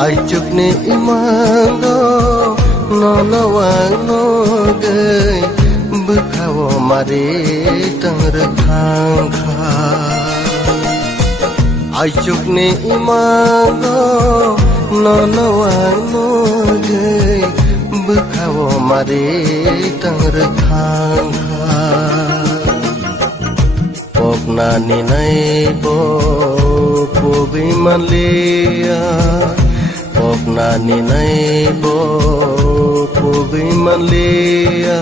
Aicukne imango nonowang nogay bukhawo mare tangrkhang kha Aicukne imango nonowang nogay bukhawo mare tangrkhang kha Pokna ninai bo pobi manleya Pokna ninai bo pobi manleya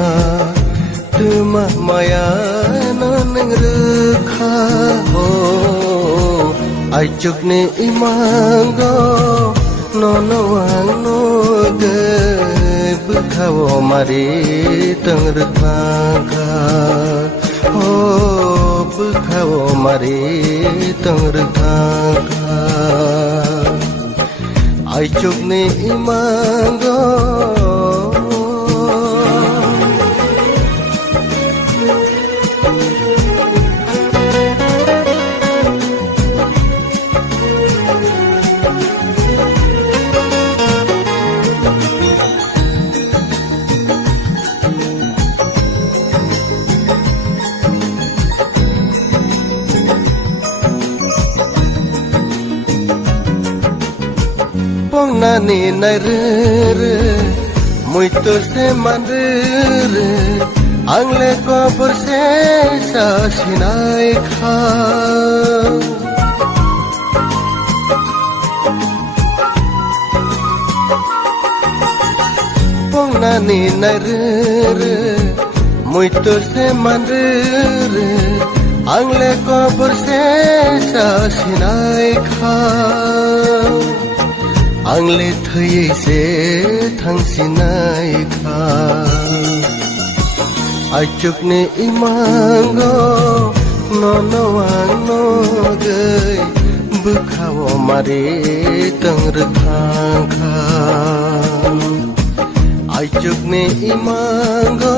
Tuma maya nanengrekha ho Aicukne imango nonowang nogay bukhawo mare tangrkhang kha ho bukhawo mare tangrkhang kha Aicukne imango Nani naire muito se mandire angle ko burse sa sinai kha Pong nani naire muito se mandire angle ko burse sa sinai kha Angle thayai se thangsinai kha Aicukne imango nonowang nogay bukhawo mare tangrkhang kha Aicukne imango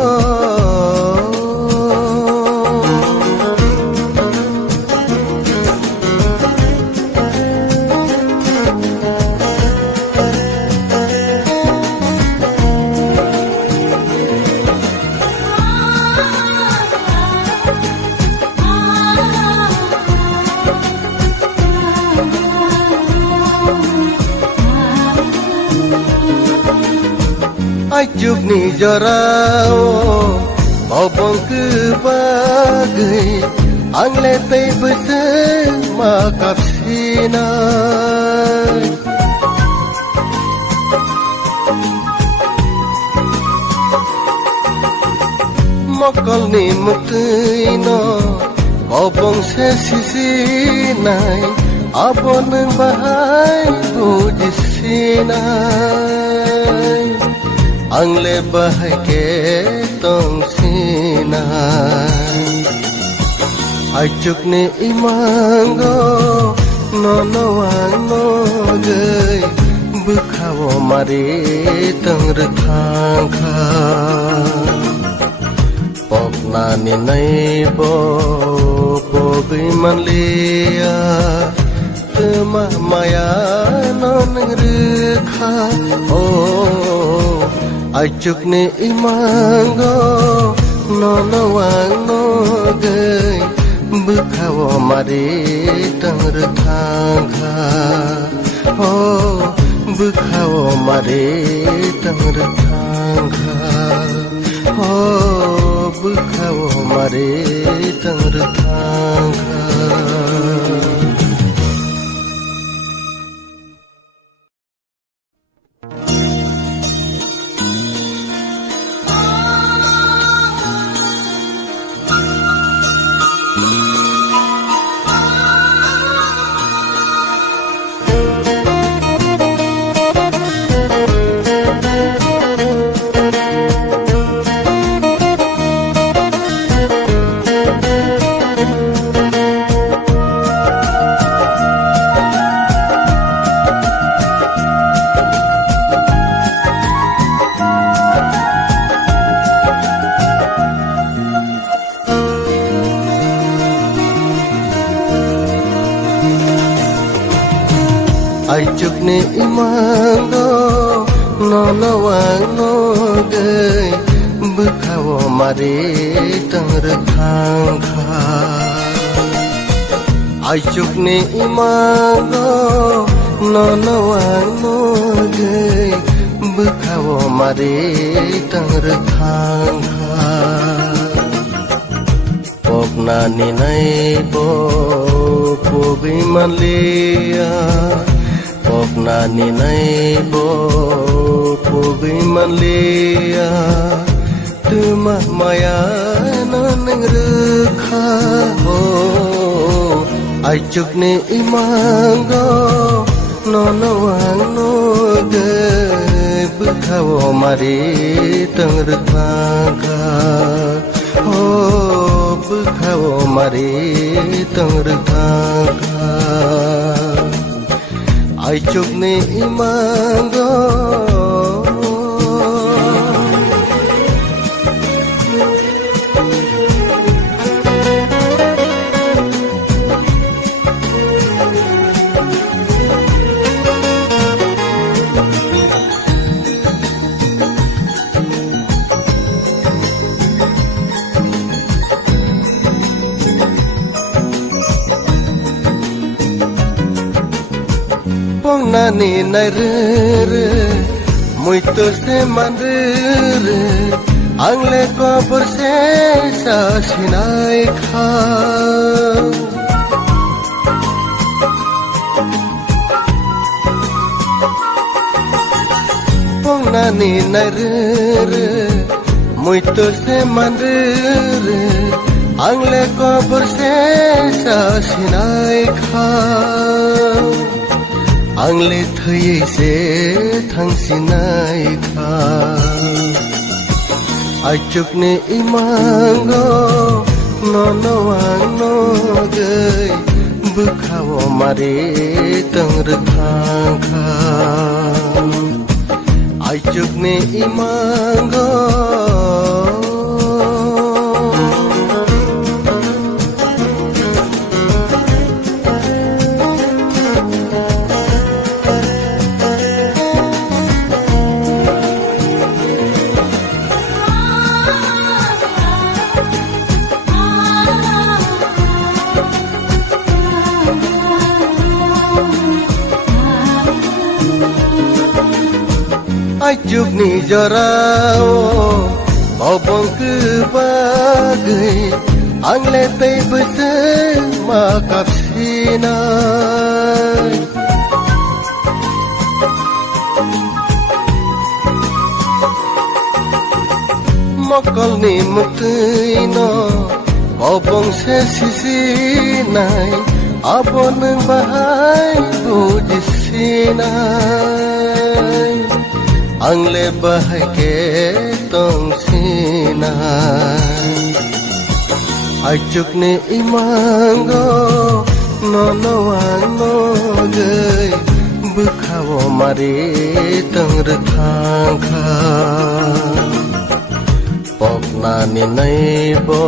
Aicukni jorao bobong ke bagai angle tai bese makap sinai Mokol ni mukino bobong se sisinai abon bahai bujisinai Angle bahai ke tong sinai Aicukne imango nonowang nogay bukhawo mare tangrkhang kha Pokna ninai bo pobi manleya Tuma maya nanengrekha oh Aicukne imango nonowang nogay bukhawo mare tangrkhang kha oh bukhawo mare tangrkhang kha oh bukhawo mare tangrkhang kha Aichukne imango nono wang no gay bukhawo mare tang thang kha Aichukne imango nono wang no gay bukhawo mare tang thang kha Pokna ni nai bo pogi malia Pokna ni nai bo pogi malia Tuma maya nanang rekha ho Aichukne imango nono wang no gay bukhawo mare tang thang kha bukhawo mare tang thang kha Aichukne imango Nani naire muito se mandire angle ko por se sa sinai kha Nani naire muito se mandire angle ko por se sa sinai kha Angle thai se thang sinai kha Aichukne imango nono wang no gay bukhawo mare tang thang kha Aichukne imango Aichukni jorao bobong ke bagai angle tai bese makap sinai Mokol ni mukino bobong se sisinai abon bahai bujisinai Angle bahai ke tong sinai Aichukne imango nono wang no gay bukhawo mare tang thang kha Pokna ni nai bo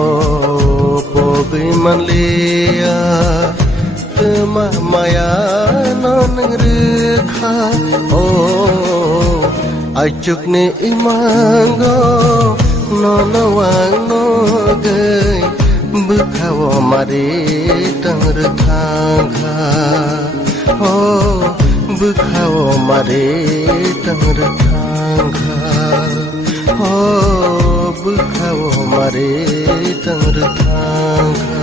pogi malia Tuma maya nanang rekha Aichukne imango nono wang no gay bukhawo mare tang thang kha bukhawo mare tang thang kha bukhawo mare tang thang kha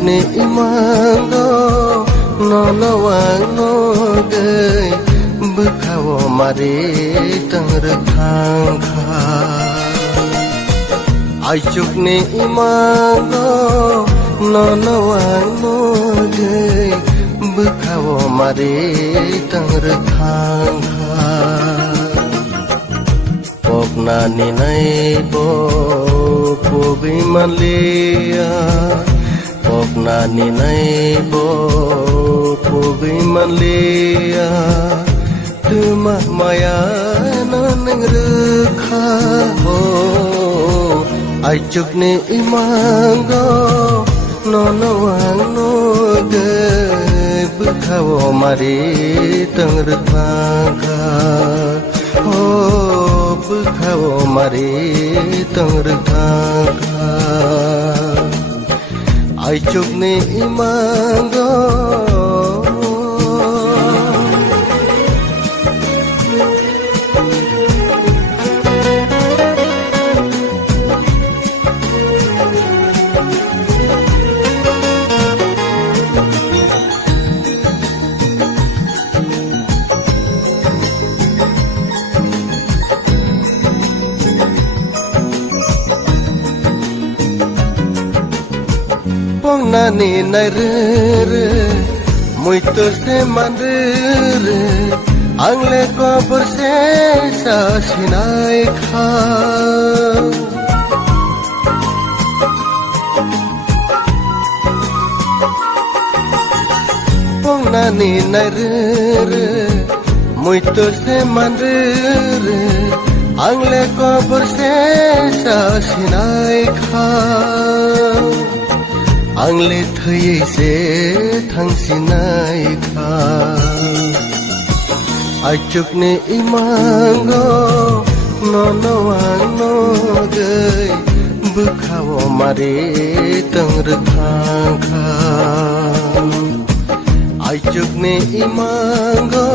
chukne imango nono wang no gay bukhawo mare tang thang kha ai chukne imango nono wang no gay bukhawo mare tang thang kha pokna ni nai bo pogi malia pokna ni nai bo pogi malia tuma maya nanang rukha ho ai chukne imango nono wang no ge bukhawo mare tang thang kha ho bukhawo mare tang thang kha ai chukne imango nani nare muito se mandre angle ko burse sa sinai kha pong nani nare muito se mandre angle ko burse sa sinai kha angle thai se thang sinai kha ai chukne imango nono wang no gay bukhawo mare tang thang kha ai chukne imango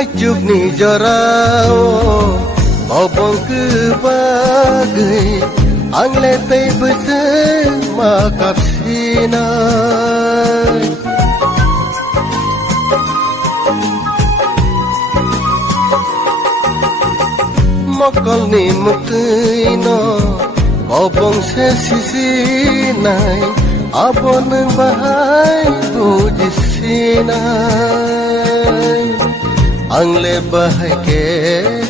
ai chuk ni jorao bobong ke bagai angle tai bese ma kapsina mokol ni mukino bobong se sisi nai abon bahai bujisina angle bahai ke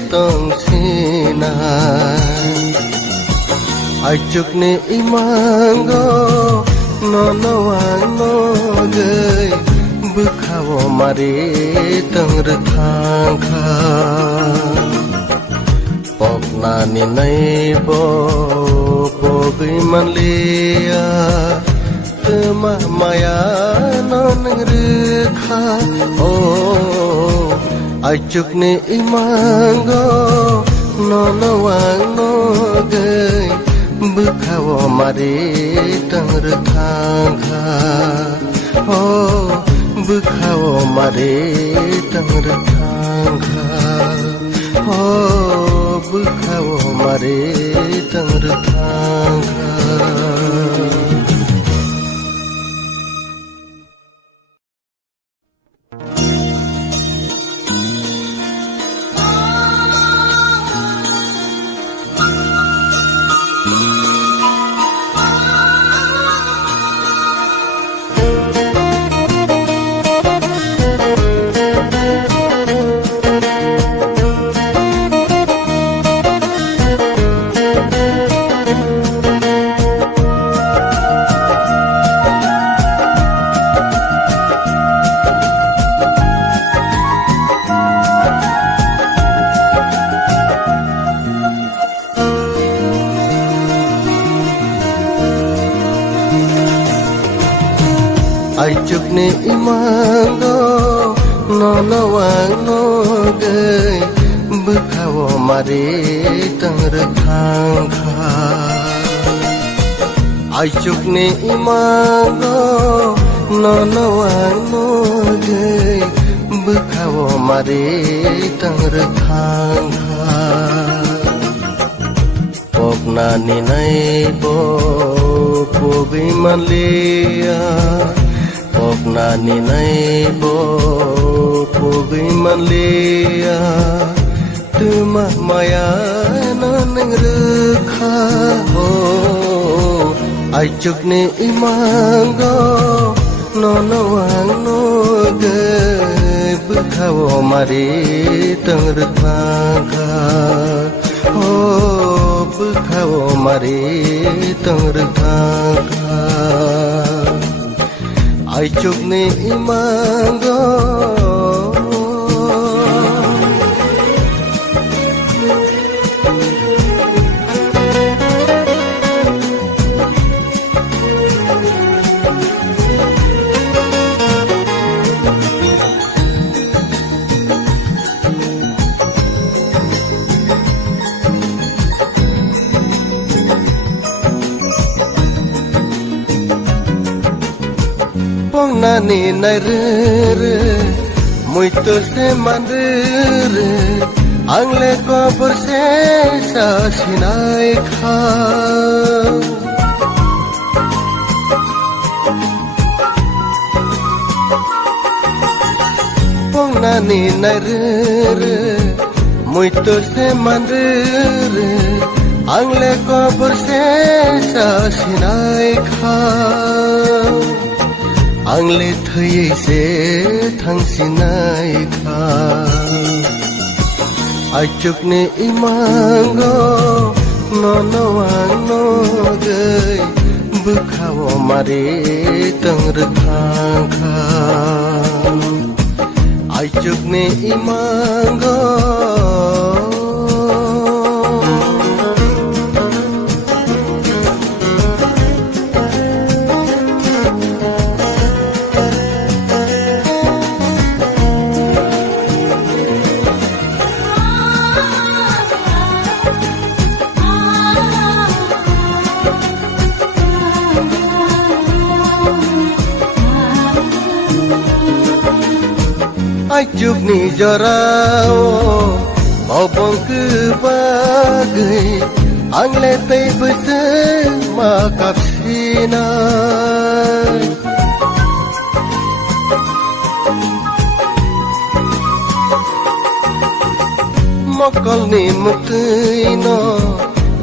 tong sina ai chukne imango nono wang no gay bukhawo mare tang thang kha pokna ni nai bo pogi malia tuma maya nanang rukha oh ai chukne imango nono wang no gay bukhawo mare tang thang kha oh bukhawo mare tang thang kha oh bukhawo mare tang thang kha ni imango nono wang no gay bukhawo mare tang thang kha aichuk ni imango nono wang no gay bukhawo mare tang thang kha pokna ni nai bo pogi malia pokna ni nai bo pogi malia tuma maya nanang rekha ho aichuk ni imango nono wang no ge bukhawo mare tang thang kha ho bukhawo mare tang thang kha aichuk ni imango nani nai re muito se mandre angle ko por se sa sinai kha pong nani nai re muito se mandre angle ko por se sa sinai kha angle thai se thang sinai kha aichuk ni imango nono wang no gay bukhawo mare tang thang kha aichuk ni imango aichuk ni jorao bobong ke bagai angle tai bese makap sina mokol ni mukino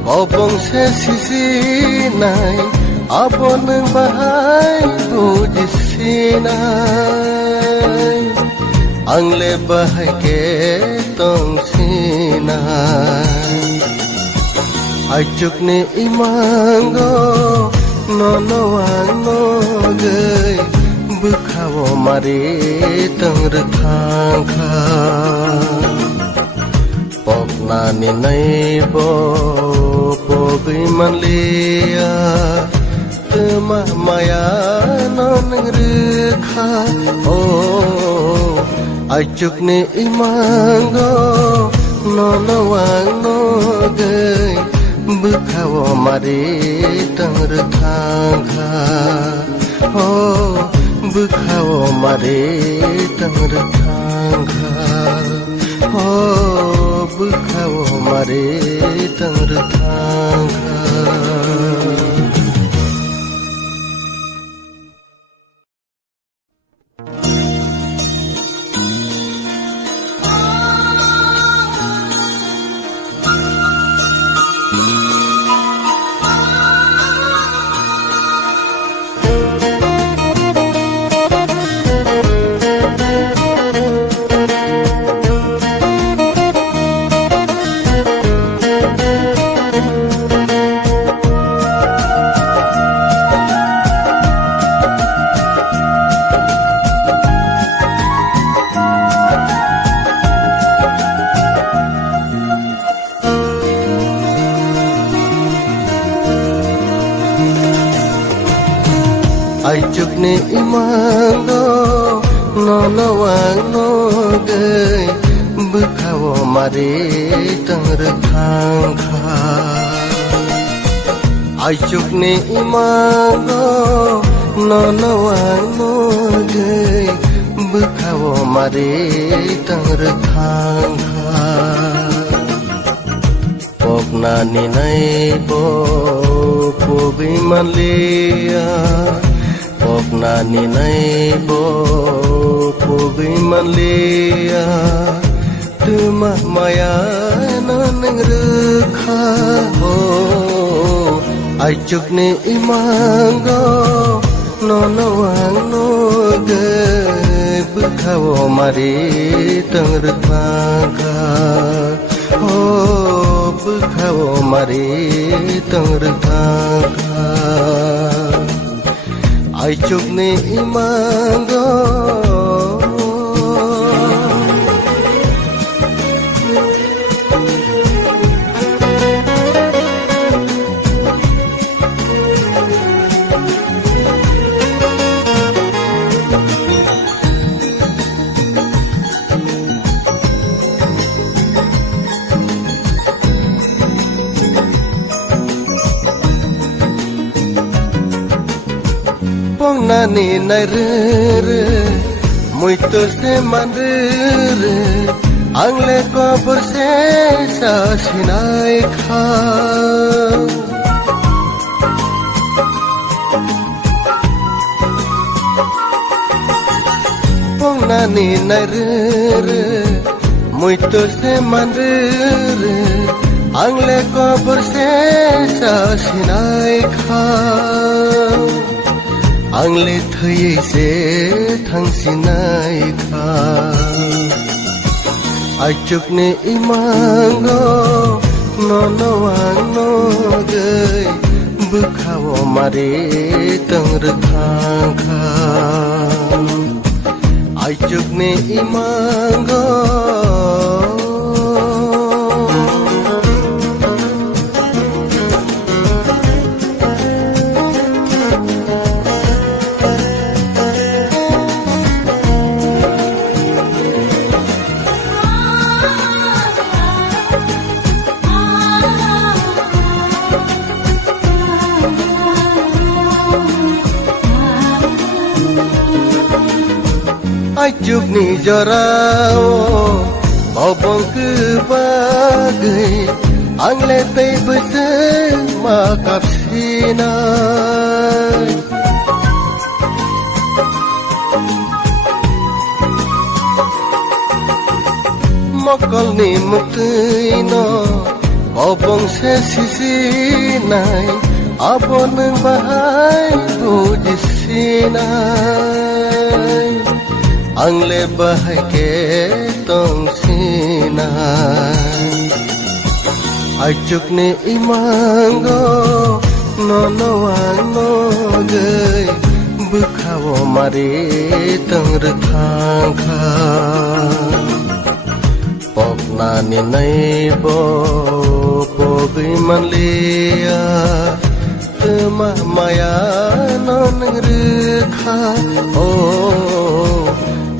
bobong se sisi nai abon bahai bujisinai angle bahai ke tong sina aichuk ni imango nono wang no gay bukhawo mare tang thang kha pokna ni nai bo pogi malia tuma maya nanang rekha oh aichuk ni imango nono wang no gay bukhawo mare tang thang kha oh bukhawo mare tang thang kha oh bukhawo mare tang thang kha Aichukne imango nono wang no gay bukhawo mare tangr thang kha Aichukne imango nono wang no gay bukhawo mare tangr thang kha Pokna ni nai bo pogi malia Pokna ni nai bo pogi malia Tuma maya nanang rukha ho Aichukne imango nono wang no gay bukhawo mare tangr thang kha bukhawo mare tangr thang kha Aichukne imango Nani nai re muito se mandre angle ko burse sa sinai kha Pong nani nai re muito se mandre angle ko burse sa sinai kha Angle thai se thang sinai kha Aichukne imango nono wang no gay bukhawo mare tangr thang kha Aichukne imango Aichukni jorao bobong ke bagai angle tai bese makap sinai Mokol ni mukino bobong se sisinai abon bahai puji sinai Angle bahai ke tong sinai Aichukne imango nono wang no gay bukhawo mare tangr thang kha Pokna ni nai bo pogi malia Tuma maya nanang rukha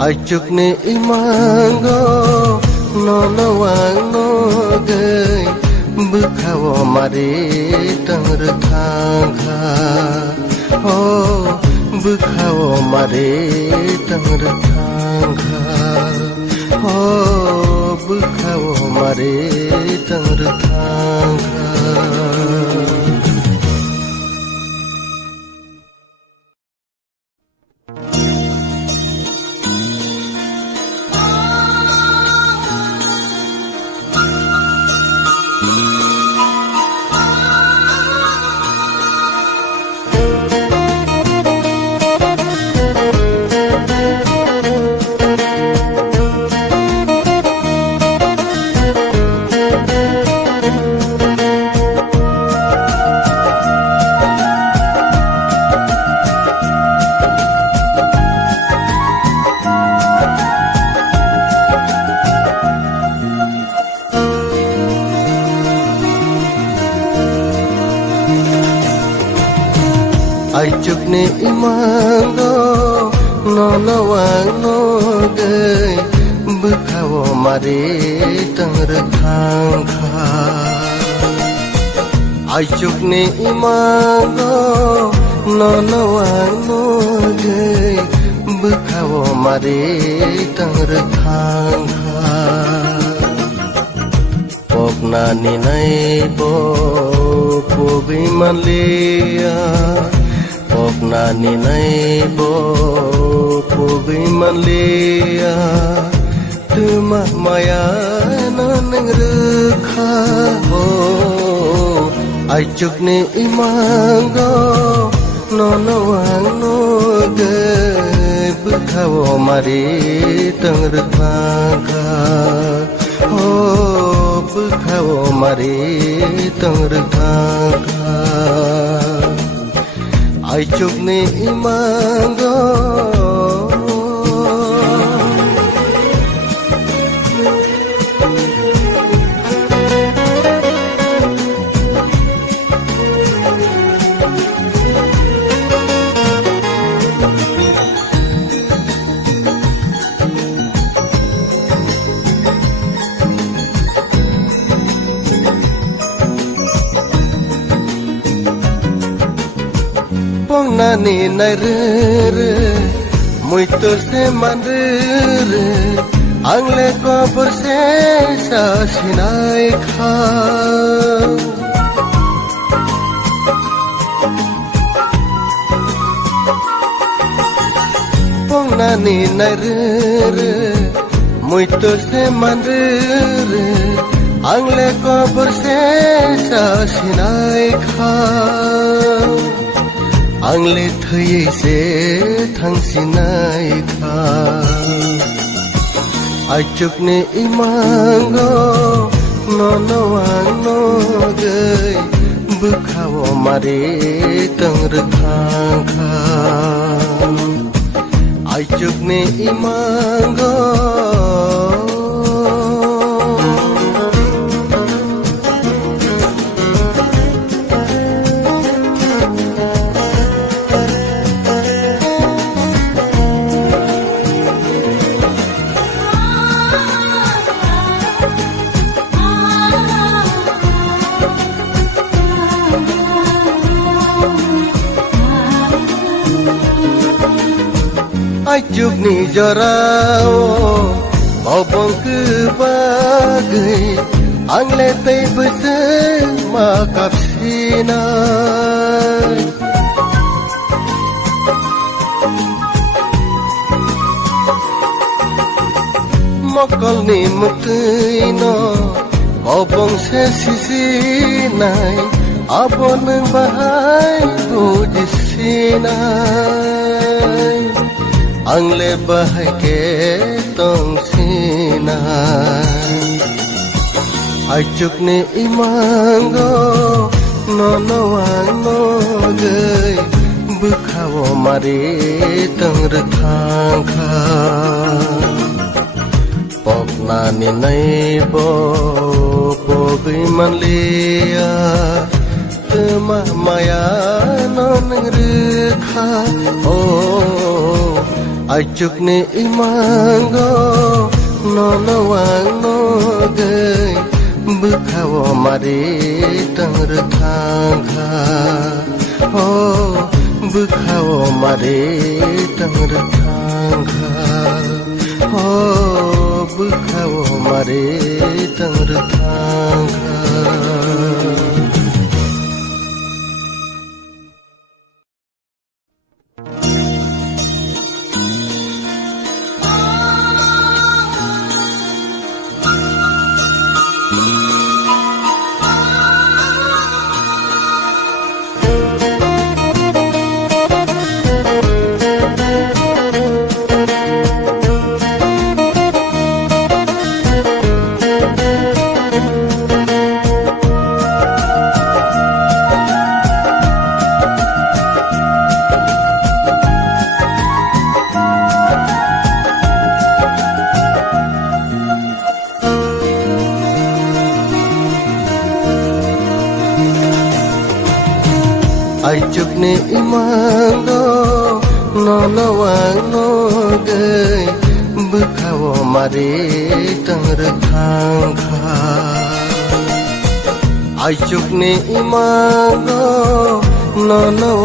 Aichukne imango nono wang no gay bukhawo mare tangr thang kha bukhawo mare tangr thang kha bukhawo mare tangr thang kha Aichukni imango nono wang no gay bukhawo mare tangr thang kha Aichukni imango nono wang no gay bukhawo mare tangr thang kha Pokna ni nai bo pogi manlia Pokna ni nai bo pogi manlia Tuma maya nan rukha ho Aichukni imango nono wang no gay bukhawo mare tangr thang kha bukhawo mare tangr thang kha Aichukni imango Nani naire muito se mandre angle ko burse sa sinai kha Nani naire muito se mandre angle ko burse sa sinai kha Angle thai se thangsinai kha Aichukni imango nono wang no gay bukhawo mare tangr thang kha Aichukni imango Aichukni jorao Bobong ke bagai Angle tay bese makap sinai Mokol ni mukino Bobong se sisinai Abon bahai bujis sinai Angle bahai ke tong sinai Aichukni imango nono wang no gay bukhawo mare tangr thang kha Pokna ni nai bo pogi manlia Tuma maya nan rukha Aichukni imango nono wang no gay bukhawo mare tangr thang kha bukhawo mare tangr thang kha bukhawo mare tangr thang kha ni imang do nono wang no gay bukhawo mari tang thang kha ai chuk ni imang do nono